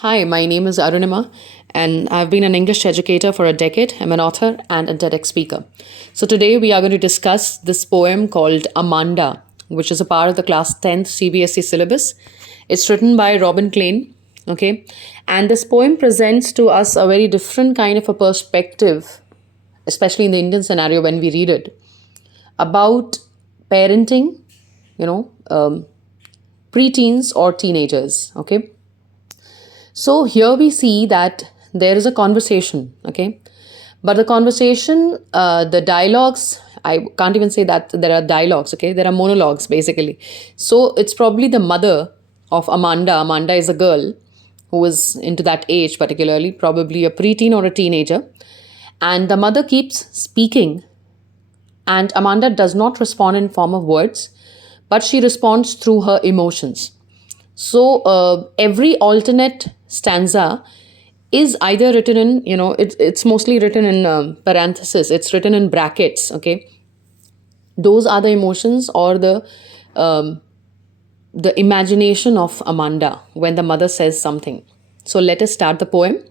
Hi, my name is Arunimaa, and I've been an English educator for a decade. I'm an author and a TEDx speaker. So today we are going to discuss this poem called Amanda, which is a part of the class 10th CBSE syllabus. It's written by Robin Klein, okay? And this poem presents to us a very different kind of a perspective, especially in the Indian scenario when we read it, about parenting, preteens or teenagers, okay? So here we see that there is a conversation, okay? But the conversation, the dialogues, I can't even say that there are dialogues, okay? There are monologues basically. So it's probably the mother of Amanda. Amanda is a girl who is into that age, particularly, probably a preteen or a teenager. And the mother keeps speaking, and Amanda does not respond in form of words, but she responds through her emotions. So every alternate stanza is either written in, it's mostly written in parenthesis, it's written in brackets, okay? Those are the emotions or the imagination of Amanda when the mother says something. So let us start the poem.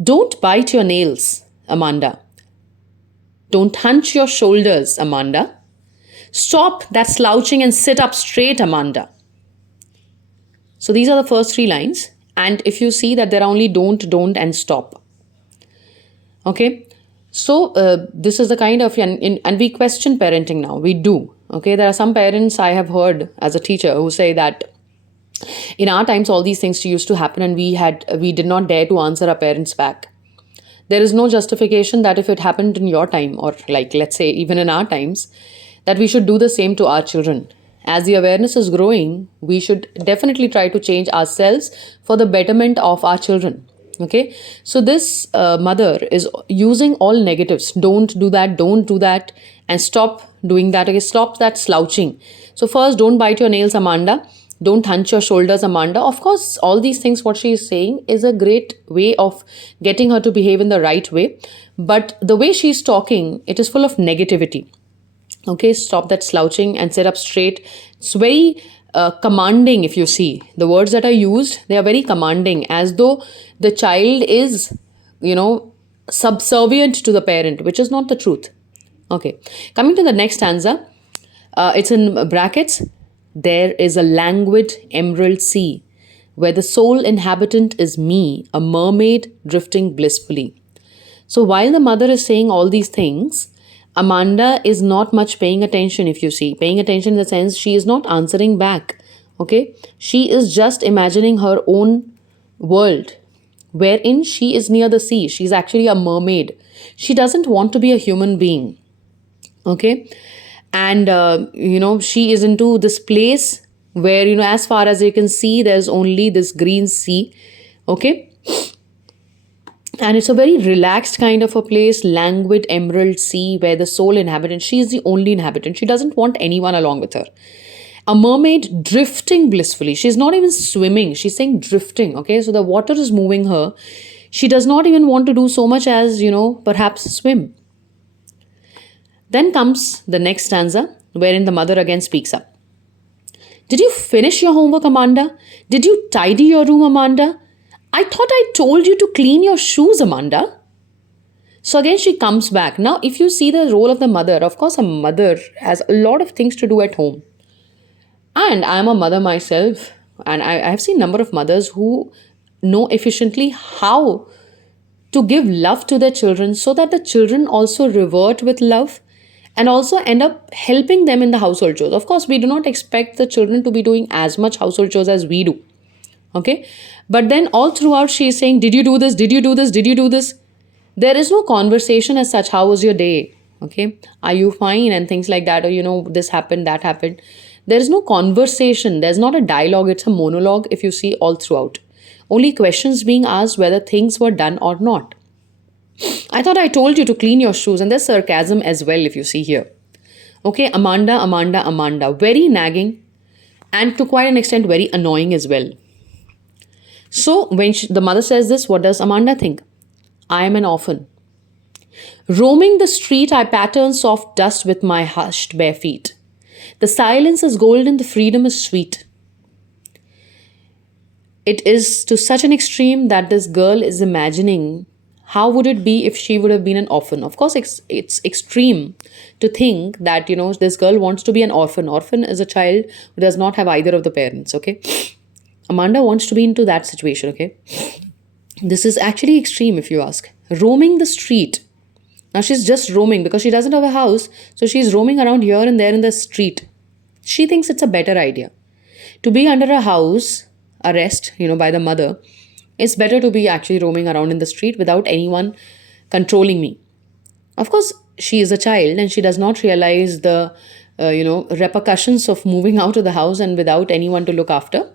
Don't bite your nails, Amanda. Don't hunch your shoulders, Amanda. Stop that slouching and sit up straight, Amanda. So these are the first three lines. And if you see that there are only don't, and stop. Okay. So this is the kind of, and we question parenting now. We do. Okay. There are some parents I have heard as a teacher who say that in our times, all these things used to happen and we did not dare to answer our parents back. There is no justification that if it happened in your time or like, let's say even in our times, that we should do the same to our children. As the awareness is growing, we should definitely try to change ourselves for the betterment of our children. Okay. So this mother is using all negatives. Don't do that, and stop doing that. Okay. Stop that slouching. So first, don't bite your nails, Amanda. Don't hunch your shoulders, Amanda. Of course, all these things, what she is saying is a great way of getting her to behave in the right way. But the way she's talking, it is full of negativity. Okay, stop that slouching and sit up straight. It's very commanding. If you see the words that are used, they are very commanding, as though the child is, subservient to the parent, which is not the truth. Okay, coming to the next stanza, it's in brackets. There is a languid emerald sea where the sole inhabitant is me, a mermaid drifting blissfully. So while the mother is saying all these things, Amanda is not much paying attention, if you see. Paying attention in the sense she is not answering back. Okay? She is just imagining her own world wherein she is near the sea. She's actually a mermaid. She doesn't want to be a human being. Okay? And, she is into this place where, as far as you can see, there's only this green sea. Okay? And it's a very relaxed kind of a place, languid emerald sea where the sole inhabitant, she is the only inhabitant. She doesn't want anyone along with her. A mermaid drifting blissfully. She's not even swimming. She's saying drifting. Okay. So the water is moving her. She does not even want to do so much as, perhaps swim. Then comes the next stanza wherein the mother again speaks up. Did you finish your homework, Amanda? Did you tidy your room, Amanda? I thought I told you to clean your shoes, Amanda. So again, she comes back. Now, if you see the role of the mother, of course, a mother has a lot of things to do at home. And I'm a mother myself. And I have seen a number of mothers who know efficiently how to give love to their children so that the children also revert with love and also end up helping them in the household chores. Of course, we do not expect the children to be doing as much household chores as we do. Okay. But then all throughout she is saying, did you do this? Did you do this? Did you do this? There is no conversation as such. How was your day? Okay. Are you fine? And things like that. Or, this happened, that happened. There is no conversation. There's not a dialogue. It's a monologue if you see all throughout. Only questions being asked whether things were done or not. I thought I told you to clean your shoes. And there's sarcasm as well if you see here. Okay. Amanda. Very nagging. And to quite an extent very annoying as well. So when the mother says this, what does Amanda think? I am an orphan. Roaming the street, I pattern soft dust with my hushed bare feet. The silence is golden, the freedom is sweet. It is to such an extreme that this girl is imagining how would it be if she would have been an orphan. Of course, it's extreme to think that, this girl wants to be an orphan. Orphan is a child who does not have either of the parents, okay? Amanda wants to be into that situation, okay? This is actually extreme if you ask. Roaming the street. Now she's just roaming because she doesn't have a house, so she's roaming around here and there in the street. She thinks it's a better idea. To be under a house arrest, by the mother, it's better to be actually roaming around in the street without anyone controlling me. Of course, she is a child and she does not realize the, repercussions of moving out of the house and without anyone to look after.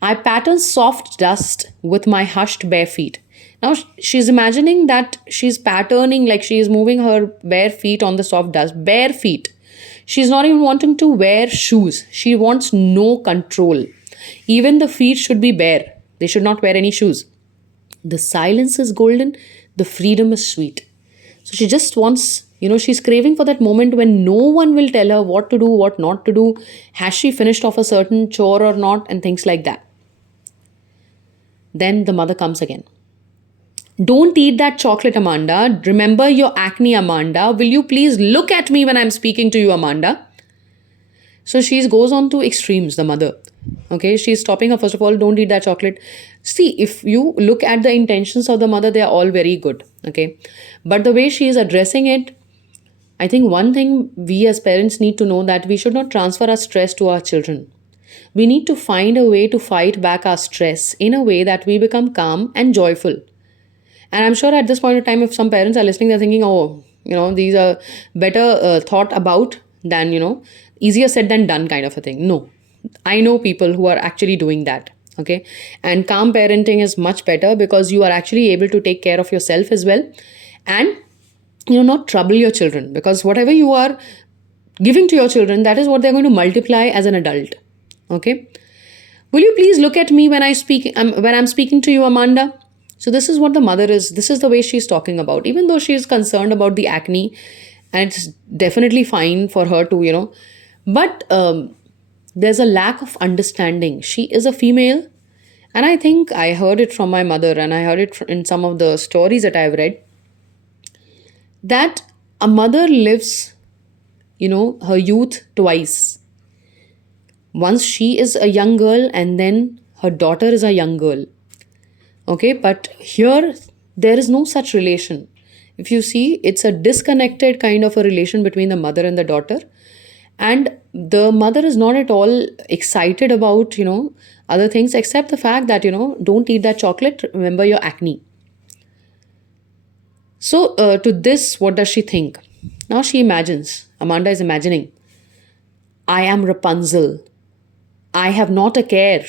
I pattern soft dust with my hushed bare feet. Now she's imagining that she's patterning, like she is moving her bare feet on the soft dust, bare feet. She's not even wanting to wear shoes. She wants no control. Even the feet should be bare. They should not wear any shoes. The silence is golden. The freedom is sweet. So she just wants, she's craving for that moment when no one will tell her what to do, what not to do. Has she finished off a certain chore or not, and things like that. Then the mother comes again. Don't eat that chocolate, Amanda. Remember your acne, Amanda. Will you please look at me when I'm speaking to you, Amanda? So she goes on to extremes, the mother. Okay, she's stopping her. First of all, don't eat that chocolate. See, if you look at the intentions of the mother, they are all very good. Okay, but the way she is addressing it, I think one thing we as parents need to know that we should not transfer our stress to our children. We need to find a way to fight back our stress in a way that we become calm and joyful. And I'm sure at this point of time, if some parents are listening, they're thinking, oh, these are better thought about than, easier said than done kind of a thing. No, I know people who are actually doing that. Okay. And calm parenting is much better because you are actually able to take care of yourself as well. And, not trouble your children, because whatever you are giving to your children, that is what they're going to multiply as an adult. Okay. Will you please look at me when I'm speaking to you, Amanda? So this is what the mother is. This is the way she's talking about. Even though she is concerned about the acne, and it's definitely fine for her to, but there's a lack of understanding. She is a female, and I think I heard it from my mother, and I heard it in some of the stories that I've read, that a mother lives, her youth twice. Once she is a young girl, and then her daughter is a young girl. Okay, but here there is no such relation. If you see, it's a disconnected kind of a relation between the mother and the daughter. And the mother is not at all excited about, other things except the fact that, don't eat that chocolate, remember your acne. So to this, what does she think? Now she imagines, Amanda is imagining, I am Rapunzel. I have not a care.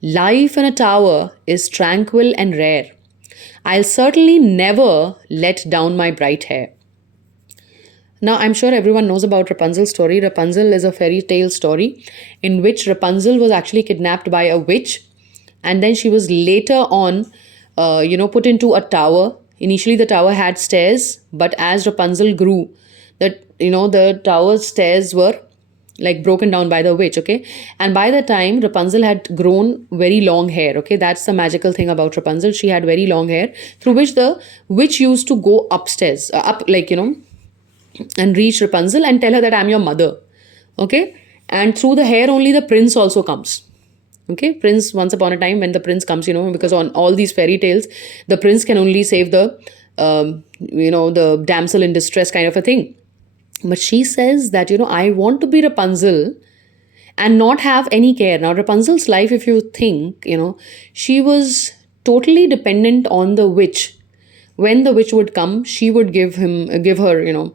Life in a tower is tranquil and rare. I'll certainly never let down my bright hair. Now, I'm sure everyone knows about Rapunzel's story. Rapunzel is a fairy tale story in which Rapunzel was actually kidnapped by a witch, and then she was later on, put into a tower. Initially, the tower had stairs, but as Rapunzel grew, the tower stairs were like broken down by the witch, okay? And by the time, Rapunzel had grown very long hair, okay? That's the magical thing about Rapunzel. She had very long hair through which the witch used to go upstairs, and reach Rapunzel and tell her that I'm your mother, okay? And through the hair only the prince also comes, okay? Prince, once upon a time when the prince comes, because on all these fairy tales, the prince can only save the, the damsel in distress kind of a thing. But she says that, I want to be Rapunzel and not have any care. Now, Rapunzel's life, if you think, she was totally dependent on the witch. When the witch would come, she would give her,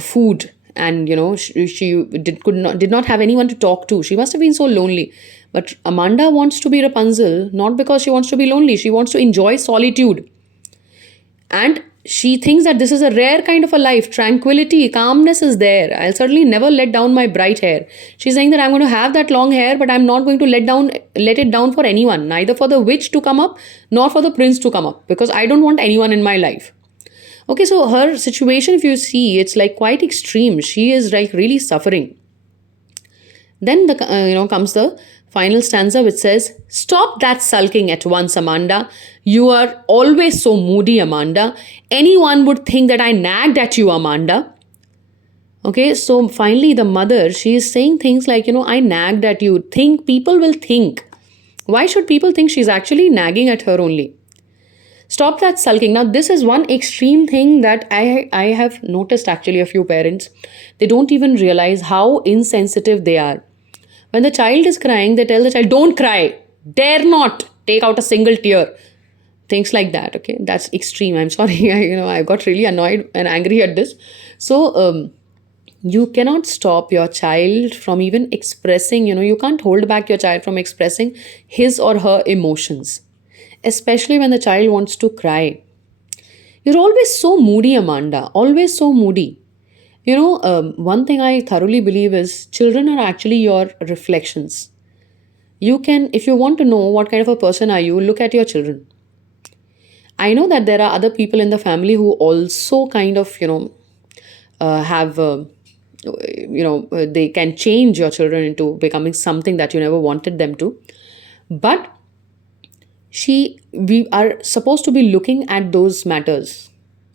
food, and, she did not have anyone to talk to. She must have been so lonely. But Amanda wants to be Rapunzel, not because she wants to be lonely. She wants to enjoy solitude. And she thinks that this is a rare kind of a life. Tranquility, calmness is there. I'll certainly never let down my bright hair. She's saying that I'm going to have that long hair, but I'm not going to let it down for anyone. Neither for the witch to come up, nor for the prince to come up. Because I don't want anyone in my life. Okay, so her situation, if you see, it's like quite extreme. She is like really suffering. Then comes the final stanza which says, "Stop that sulking at once, Amanda. You are always so moody, Amanda. Anyone would think that I nagged at you, Amanda." Okay, so finally, the mother, she is saying things like, I nagged at you. People will think. Why should people think she's actually nagging at her only? Stop that sulking. Now, this is one extreme thing that I have noticed actually a few parents. They don't even realize how insensitive they are. When the child is crying, they tell the child, don't cry, dare not take out a single tear. Things like that, okay? That's extreme. I'm sorry, I got really annoyed and angry at this. So, you cannot stop your child from even expressing, you can't hold back your child from expressing his or her emotions, especially when the child wants to cry. You're always so moody, Amanda, always so moody. One thing I thoroughly believe is children are actually your reflections. You can, if you want to know what kind of a person are you, look at your children. I know that there are other people in the family who also kind of, have they can change your children into becoming something that you never wanted them to. But we are supposed to be looking at those matters.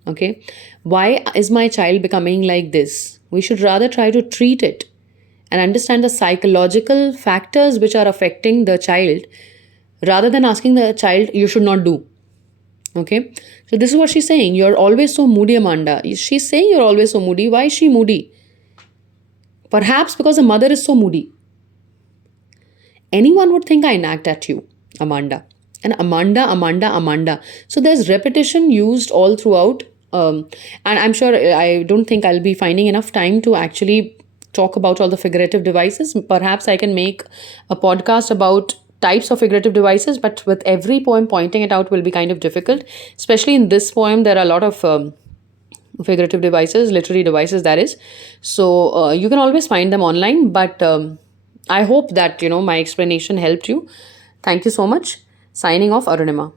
Okay, why is my child becoming like this? We should rather try to treat it and understand the psychological factors which are affecting the child, rather than asking the child, you should not do. Okay, so this is what she's saying. You're always so moody, Amanda. She's saying you're always so moody. Why is she moody? Perhaps because the mother is so moody. Anyone would think I nagged at you, Amanda. And Amanda, Amanda, Amanda. So there's repetition used all throughout. And I'm sure, I don't think I'll be finding enough time to actually talk about all the figurative devices. Perhaps I can make a podcast about types of figurative devices, but with every poem pointing it out will be kind of difficult. Especially in this poem, there are a lot of figurative devices, literary devices, that is. So you can always find them online, but I hope that my explanation helped you. Thank you so much. Signing off, Arunimaa.